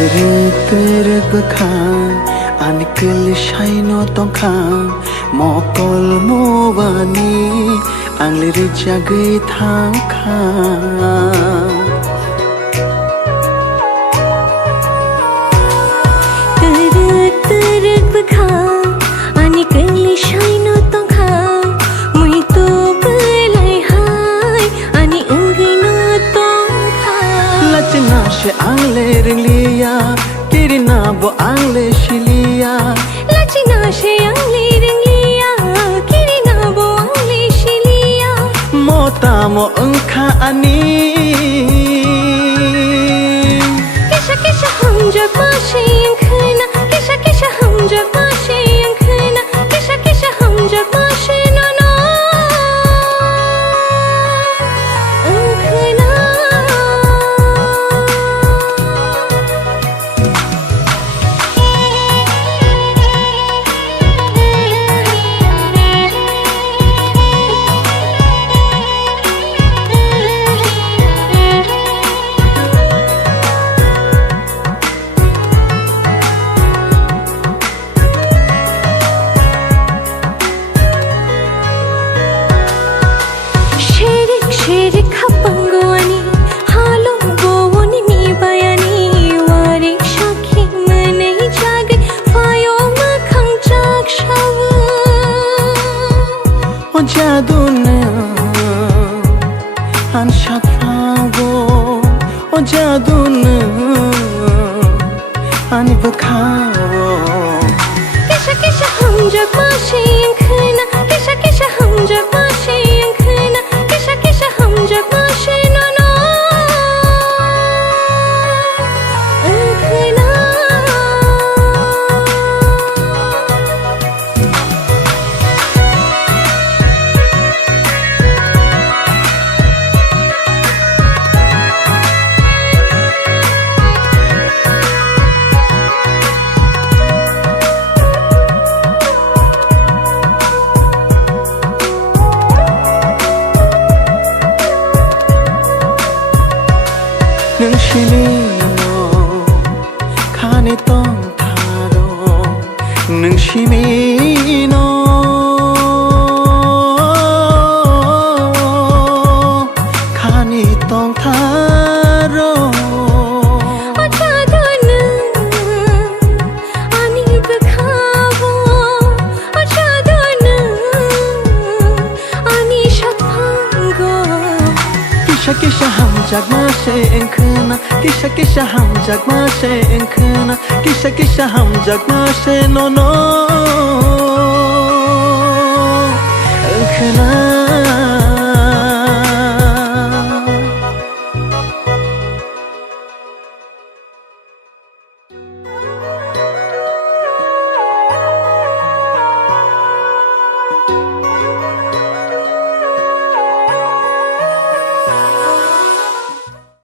Terek bekang Anikil shaino tongkang Mokol mowani Ang lirik jagai thangkang Terek bekang Anikil shaino tongkang Mui to belai hai Ani enggai no tongkang Lachna she ang lirik liya Kirina bo ang le shilia Lachina she ang lirik liya Kirina bo ang le shilia Mota mo engka ani Kisha kisha hum jab mashe khana Kisha kisha hum jab mashe khana Kisha kisha hum jab mashe no no khana Sherik hapangwani halo bowoni mi bayani warik shakhi mane jage fayo makhang jak shaw O jaduna An shakfago O jaduna Ani bakhago Kisha kisha hum jak mashe khana Kisha kisha hum jak mashe khana Kisha kisha hum jak mashe no no khana Nung shimino Kani tong taro Nung shimino Kani tong taro Ajadona ani bakhawo Ajadona ani shakhango Kisha kisha ham jagma se enkhana Kisha kisha ham jagma se enkhana Kisha kisha ham jagma se no no enkhana